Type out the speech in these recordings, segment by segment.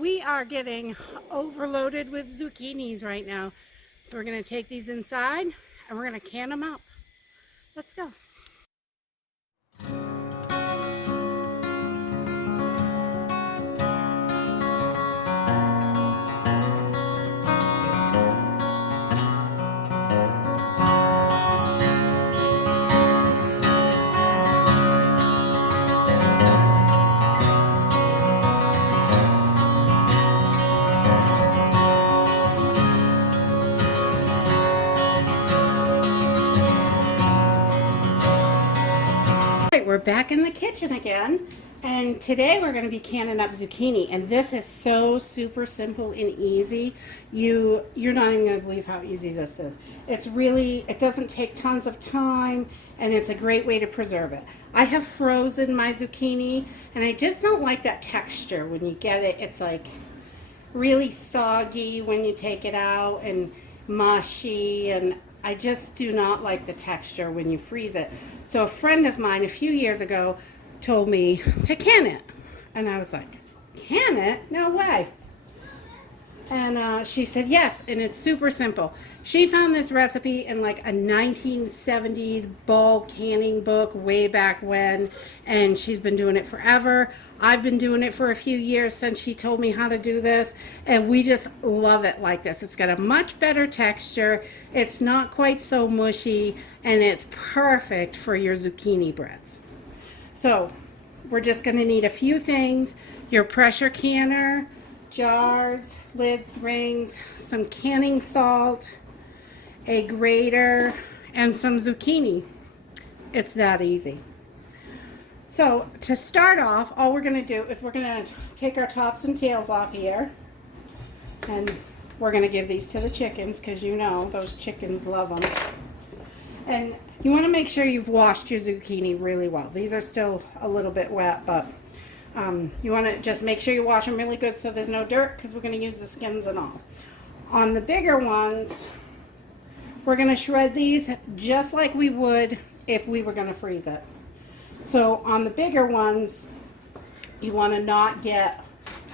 We are getting overloaded with zucchinis right now. So we're going to take these inside and we're going to can them up. Let's go. We're back in the kitchen again, and today we're going to be canning up zucchini, and this is so super simple and easy. You're not even going to believe how easy this is. It doesn't take tons of time, and it's a great way to preserve it. I have frozen my zucchini, and I just don't like that texture when you get it. It's like really soggy when you take it out and mushy, and I just do not like the texture when you freeze it. So a friend of mine a few years ago told me to can it. And I was like, can it? No way. And she said yes, and it's super simple. She found this recipe in like a 1970s bulk canning book way back when, and she's been doing it forever. I've been doing it for a few years since she told me how to do this, and we just love it like this. It's got a much better texture, it's not quite so mushy, and it's perfect for your zucchini breads. So we're just going to need a few things: your pressure canner, jars, lids, rings, some canning salt, a grater, and some zucchini. It's that easy. So to start off, all we're going to do is we're going to take our tops and tails off here, and we're going to give these to the chickens because you know those chickens love them. And you want to make sure you've washed your zucchini really well. These are still a little bit wet, but you want to just make sure you wash them really good so there's no dirt, because we're going to use the skins and all. On the bigger ones, we're going to shred these just like we would if we were going to freeze it. So on the bigger ones, you want to not get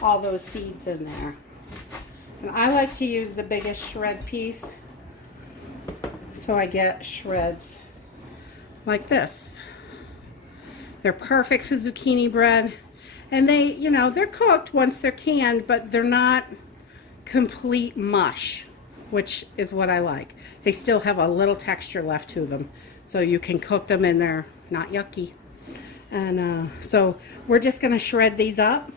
all those seeds in there. And I like to use the biggest shred piece, so I get shreds like this. They're perfect for zucchini bread. And they're cooked once they're canned, but they're not complete mush, which is what I like. They still have a little texture left to them, so you can cook them and they're not yucky. And so we're just going to shred these up.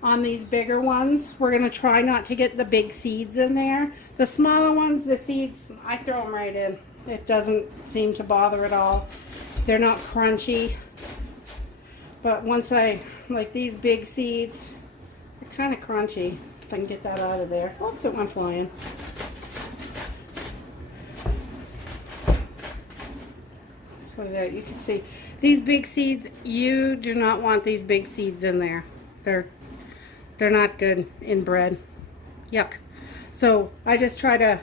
On these bigger ones, we're going to try not to get the big seeds in there. The smaller ones, the seeds, I throw them right in. It doesn't seem to bother at all. They're not crunchy. But once like these big seeds, they're kind of crunchy. If I can get that out of there. Oops, it went flying. So that you can see these big seeds, you do not want these big seeds in there. They're not good in bread. Yuck. So I just try to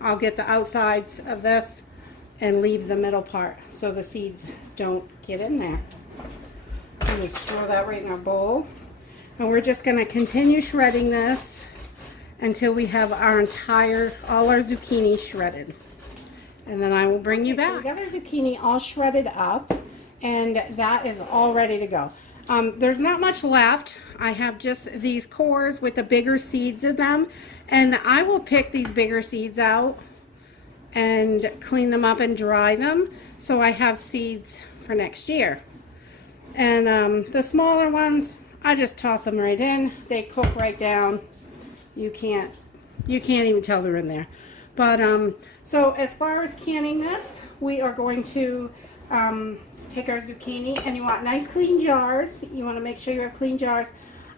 I'll get the outsides of this and leave the middle part so the seeds don't get in there. Just throw that right in our bowl, and we're just going to continue shredding this until we have all our zucchini shredded, and then I will bring you back. So we got our zucchini all shredded up, and that is all ready to go. There's not much left. I have just these cores with the bigger seeds in them, and I will pick these bigger seeds out and clean them up and dry them so I have seeds for next year. And the smaller ones, I just toss them right in. They cook right down. You can't even tell they're in there. But so as far as canning this, we are going to take our zucchini, and you want nice clean jars. You want to make sure you have clean jars.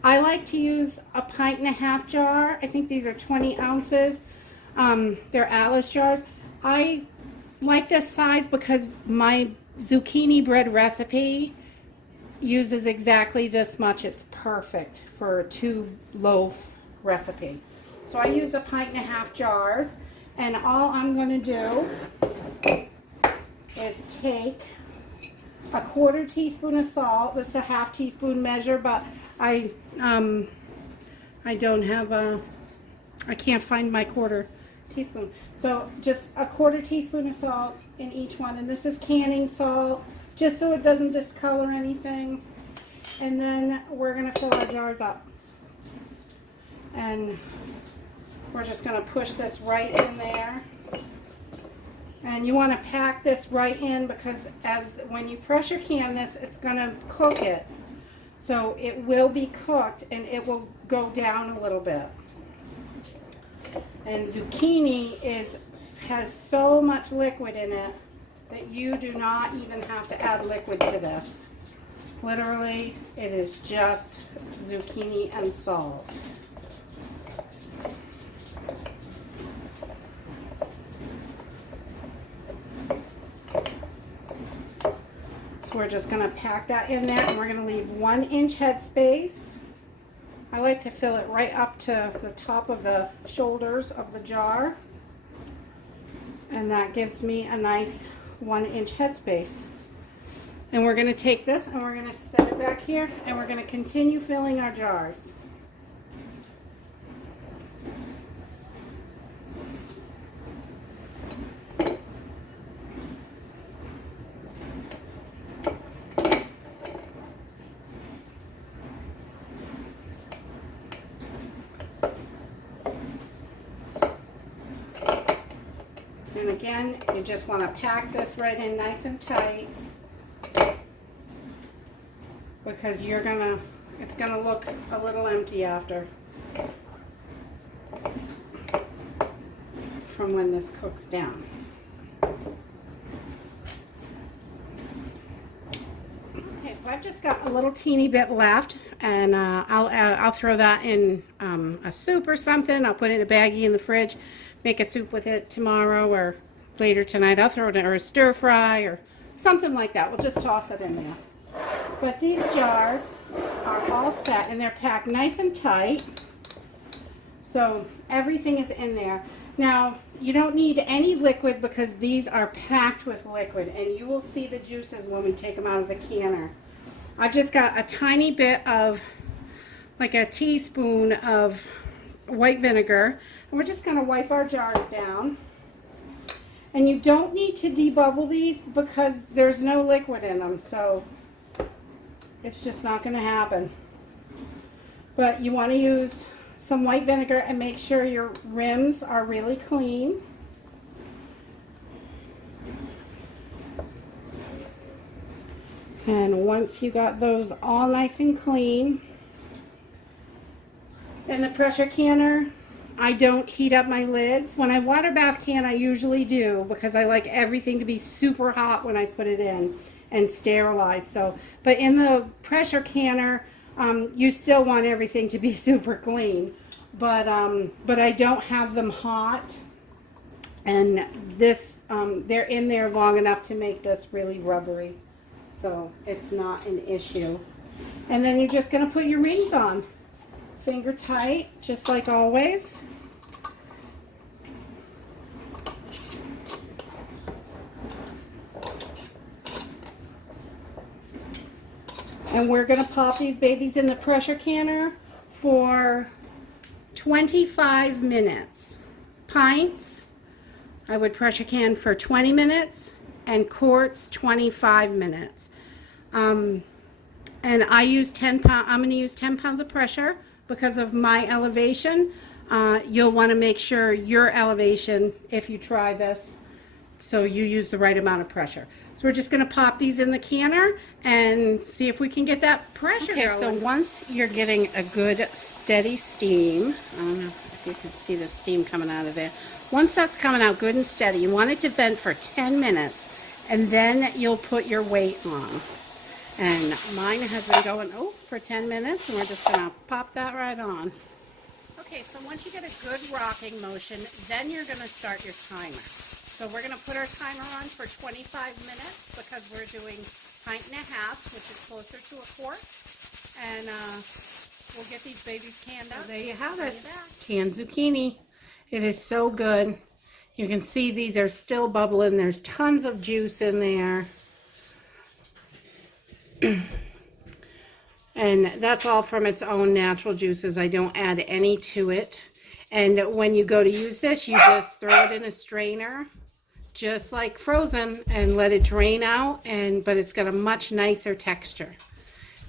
I like to use a 1.5 pint jar. I think these are 20 ounces. They're Alice jars. I like this size because my zucchini bread recipe uses exactly this much. It's perfect for a 2-loaf recipe. So I use the 1.5 pint jars, and all I'm going to do is take a 1/4 teaspoon of salt. This is a 1/2 teaspoon measure, but I I don't have I can't find my quarter teaspoon. So just a quarter teaspoon of salt in each one. And this is canning salt, just so it doesn't discolor anything. And then we're going to fill our jars up. And we're just going to push this right in there. And you want to pack this right in because when you pressure can this, it's going to cook it. So it will be cooked and it will go down a little bit. And zucchini has so much liquid in it that you do not even have to add liquid to this. Literally, it is just zucchini and salt. So we're just going to pack that in there, and we're going to leave 1 inch headspace. I like to fill it right up to the top of the shoulders of the jar, and that gives me a nice 1 inch headspace. And we're going to take this and we're going to set it back here, and we're going to continue filling our jars. And again, you just want to pack this right in nice and tight because it's gonna look a little empty after from when this cooks down. Okay, so I've just got a little teeny bit left, and I'll throw that in a soup or something. I'll put it in a baggie in the fridge, make a soup with it tomorrow or later tonight. I'll throw it in, or a stir fry or something like that. We'll just toss it in there. But these jars are all set and they're packed nice and tight. So everything is in there. Now, you don't need any liquid because these are packed with liquid, and you will see the juices when we take them out of the canner. I've just got a tiny bit of, like a teaspoon of white vinegar, and we're just going to wipe our jars down. And you don't need to debubble these because there's no liquid in them, so it's just not going to happen. But you want to use some white vinegar and make sure your rims are really clean. And once you got those all nice and clean, in the pressure canner, I don't heat up my lids. When I water bath can, I usually do because I like everything to be super hot when I put it in and sterilized. So, but in the pressure canner, you still want everything to be super clean. But I don't have them hot, and this they're in there long enough to make this really rubbery, so it's not an issue. And then you're just going to put your rings on. Finger tight, just like always. And we're going to pop these babies in the pressure canner for 25 minutes. Pints, I would pressure can for 20 minutes, and quarts 25 minutes. And I use 10 pounds, I'm going to use 10 pounds of pressure. Because of my elevation, you'll want to make sure your elevation, if you try this, so you use the right amount of pressure. So we're just going to pop these in the canner and see if we can get that pressure. Okay, so once you're getting a good steady steam, I don't know if you can see the steam coming out of there. Once that's coming out good and steady, you want it to vent for 10 minutes, and then you'll put your weight on. And mine has been going, for 10 minutes, and we're just going to pop that right on. Okay, so once you get a good rocking motion, then you're going to start your timer. So we're going to put our timer on for 25 minutes because we're doing pint and a half, which is closer to a quart. And we'll get these babies canned up. So there you have it, canned zucchini. It is so good. You can see these are still bubbling. There's tons of juice in there. And that's all from its own natural juices. I don't add any to it. And when you go to use this, you just throw it in a strainer, just like frozen, and let it drain out, but it's got a much nicer texture.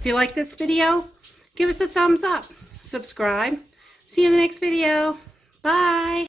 If you like this video, give us a thumbs up, subscribe. See you in the next video. Bye.